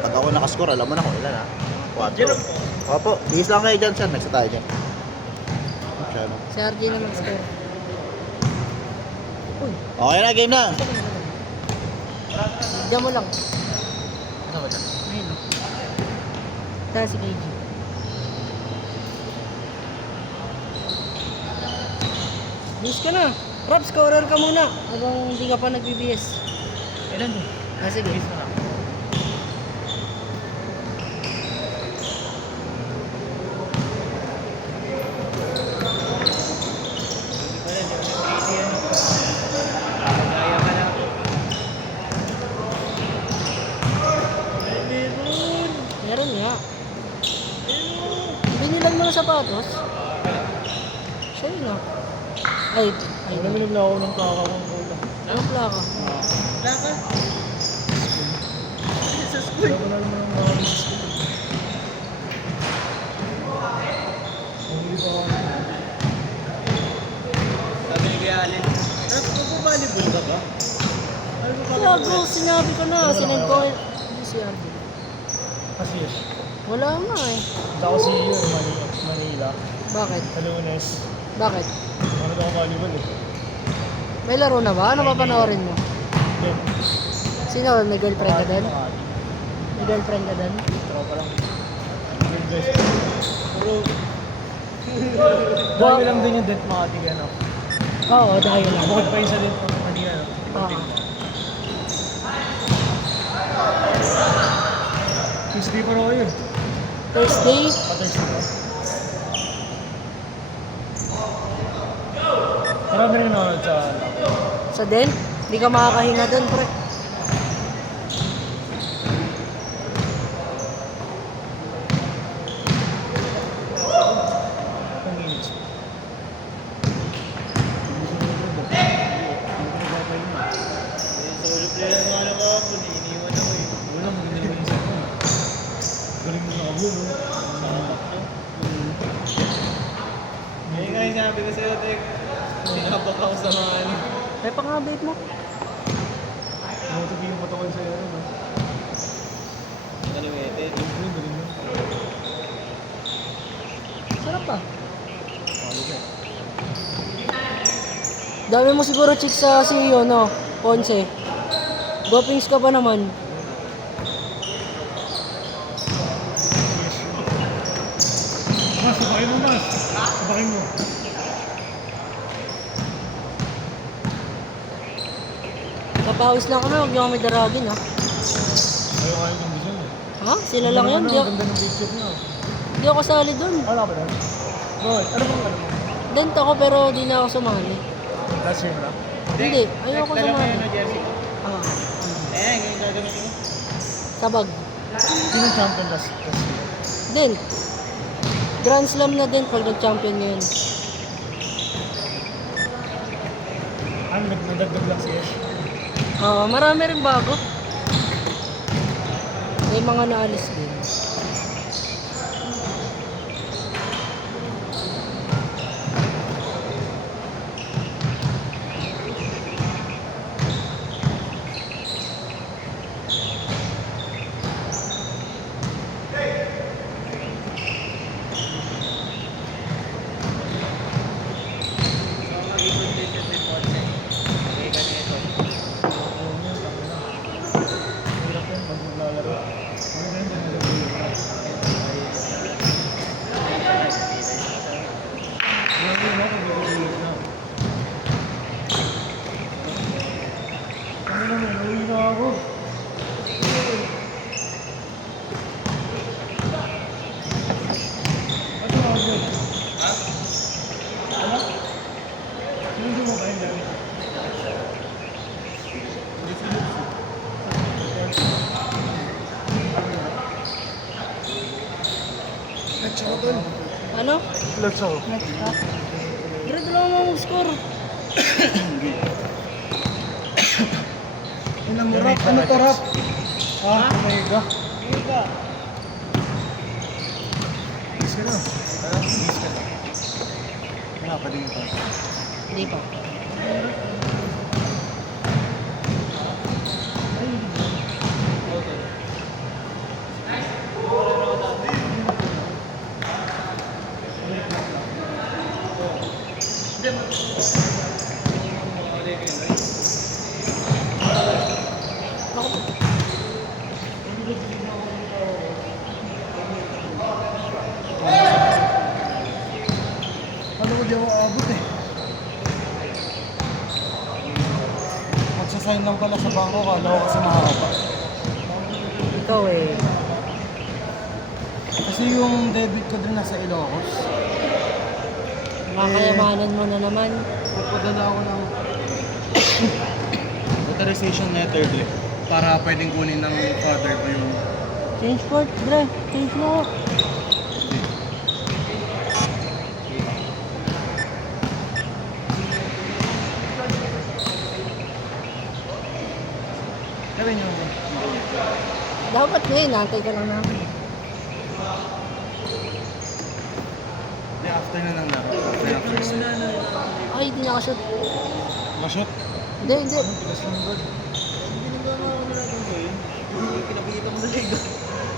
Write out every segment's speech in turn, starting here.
Pag ako nakascore, alam mo na kung ilan ha. 4. Jerome. Opo, bihis lang kayo dyan, sir. Next tayo dyan. Siya, no? Si RJ na mag-score. Uy, Okay na, game na. diyan mo lang. Ano ba dyan? Ayun o. Dahil si KG. Bis ka na. Rob, scorer ka muna. Habang hindi ka pa nag-BBS. Ilan to? Sige. Bis na lang. Meron nga. Binilan mo ng sapatos? Siya yun ah. Ay, Naminom na ako ng kakakong cola. anong plaka? Laka? Sa school. Wala naman ang mga sa school. Hindi pa ako. Sabi ni Kuya Allen, volleyball ka ba? Ano ba Kaya bro, sinabi ko na. Sinend ko hindi si RJ. Kasi yes. Wala nga eh. Punta ako si Manila. Bakit? Sa Lunes. Bakit? Ano ako volleyball eh. May laro na ba? Ano papanoorin mo? Then, Sino? May girlfriend ka din? May girlfriend ka din? tropa lang. Good best. Pero, dami lang din yung Dent Makati ano. Oo, dahil lang. Bukod pa yung sa Dent Manila. Oo. Tuesday pa rin ako yun. Thursday, Thursday pa. Marami rin nanonood sa sa Den. Hindi ka makakahinga doon, pre. panginis. Solo player nga lang ako, iniiwan ako eh. Wala, maganda yung isa ko. Galing mo sa kabul, no? Ngayon nga yung sinabi ko sa'yo, Tek. Sinabak ako sa mga ano. May pang-update mo. Tumutugin yung patawan sa'yo, no? Animated. Yung galing mo. Sarap pa. Palo ka. Dami mo siguro chicks sa CEO, no? Ponce. Dopings ka ba naman? Mas, sabakin mo, Mas. Sabakin mo. Papawis lang kami, huwag niyo kami daragin, ha? Ayaw nga yung condition eh. Ha? Sila lang yun. Ang ganda ng picture niya. Di ako sali doon. Wala ka doon? Boy, ano bang ano mo? Dent ako pero di na ako sumali. Last year na? Hindi, ayoko sumali. jersey? Ah, Ngayon gagamitin mo? sabag. Sino champion last year? Dent. Grand Slam na din pag nag-champion ngayon. Ano, nagdagdag lang si Ash? Marami rin bago. May mga naalis din. Hirap yun pag maglalaro. Ano rin ba nalagay? Grabe na, nag-uwi na. Ano naman, uwi na ako. Ano ako dyan? Ha? Ano? Sino mo ba yung dami? Ano? Let's go. Grade lang mo score. Ilang rap? Ano to rap? Ha? Omega? Omega. Bis ka na. Bis ka na. Wala pa din ito. Hindi pa. lang pala sa bangko, kala ko kasi mahaba. Ikaw eh. Kasi yung debit ko din nasa Ilocos. Makakayamanan mo na naman. Nagpadala ako ng authorization letter din para pwedeng kunin ng father ko yung Change port, Dre. Change mo. Sabi niyo ba? Dapat ngayon, nantay ka lang namin. Hindi, after na lang laro. After ng first set. Ay, hindi nakashoot. Mashoot? Hindi, hindi.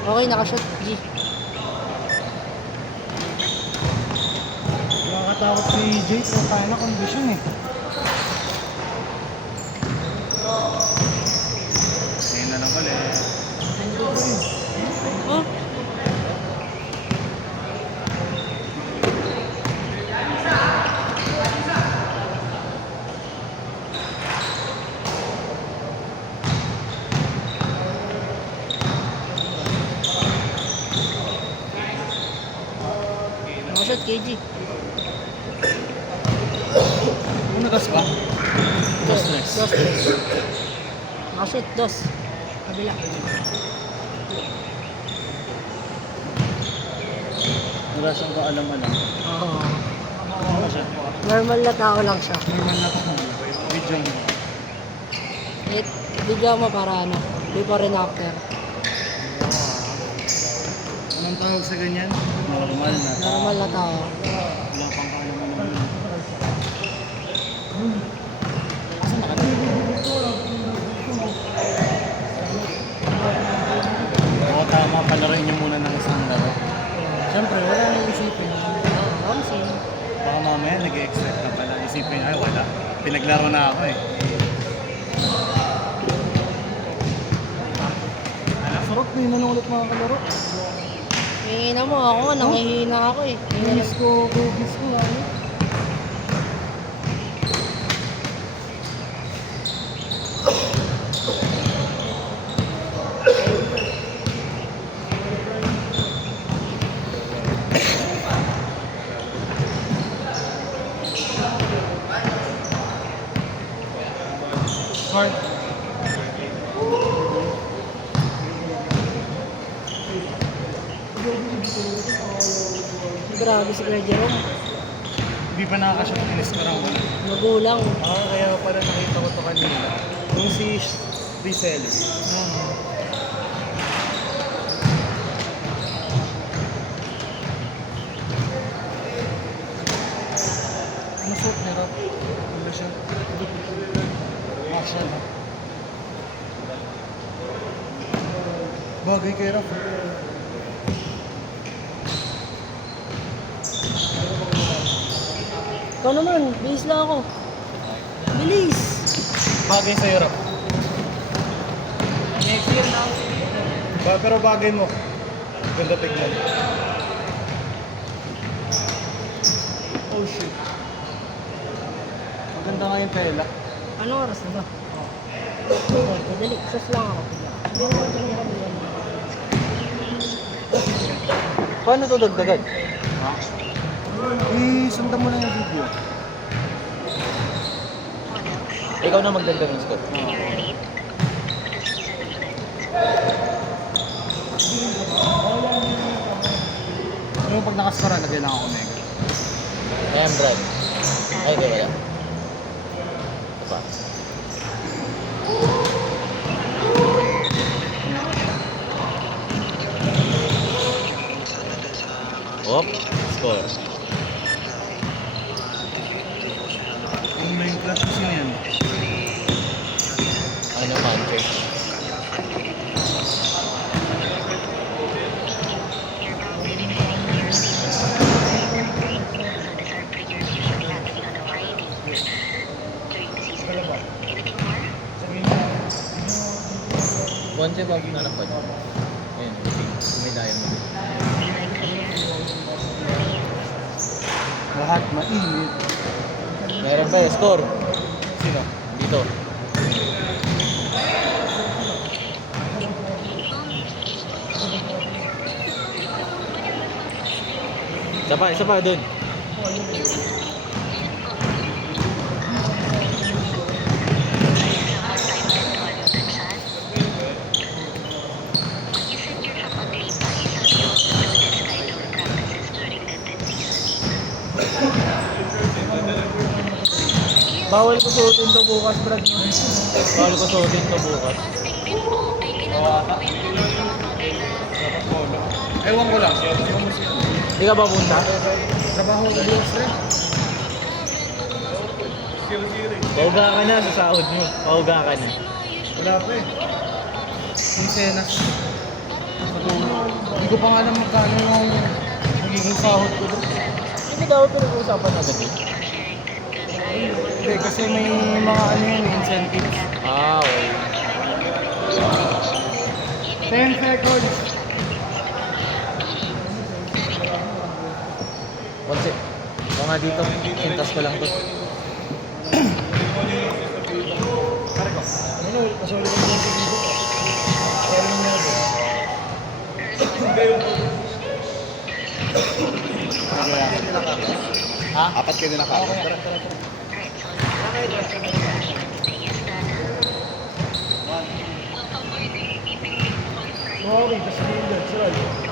Okay, nakashoot. G. Nakakatakot si Jay, pero tayo na condition eh. Ngayon na lang ulit. Oh, nakashoot, KG. Ano gas ba? Dos, dos. Nakashoot, dos. Kabila. Wala siyang kaalam-alam. Oo. Ano siya? Normal na tao lang siya. Normal na pa. Video mo. Bigyan mo para ano, before and after. Anong tawag sa ganyan? Normal na. Normal na tao. Wala pang kaalam-alam. Kasi Oo, tama. Palaroin niyo muna ng isang laro. Siyempre, wala nang isipin. Oo, same. Baka mamaya nag-expect na pala. Isipin, ay wala. Pinaglaro na ako eh. Sarap, hindi na ulit makakalaro. Hihina mo ako, nangihina ako eh. Miss ko, cookies ko. Ano? Card. Grabe si Kuya Jerome. Hindi pa nakakashoot tinis ko lang. Magulang. Kaya pala nakita ko to kanina. Yung si Rizal. Ano suot niya Rap? Wala siya. Marshall. Bagay kay Rap. Ikaw naman, bilis lang ako. Bilis! Bagay sa'yo Rap. Next year na ako. Pero bagay mo. Ganda tignan. Oh shit. Maganda nga yung tela. Ano oras na ba? Okay, dali. Sus lang ako. Paano ito dagdagan? Ha? Sundan mo lang yung video. Ikaw na magdagdag ng score. Yung pag nakaskora, lagay lang ako mega. Ayan, Brad. Ay, di wala. Ito pa. Op, score. Yung main class kasi yan. Ano man, church? Ponce, bago na lang pa dyan. Ayun, may diamond. Lahat mainit. Meron ba eh, score? Sino? Dito. Isa pa dun. Bawal ko suotin to bukas, Brad. Bawal ko suotin to bukas. Ewan ko lang. Hindi ka ba punta? Trabaho ko bukas rin. Pauga ka na sa sahod mo. Pauga ka na. Wala pa eh. Quincenas. Hindi ko pa nga alam magkano yung magiging sahod ko doon. Hindi daw pinag-uusapan na gabi. Hindi, kasi may mga ano yun, incentives. Ah, okay. 10 seconds. Konse. Ito nga dito. Sintas ko lang to. Ano, pasoli ko yung dito. Meron mo na Ha? Apat kayo na kakakas. Tara. Okay, kasi yun, sir.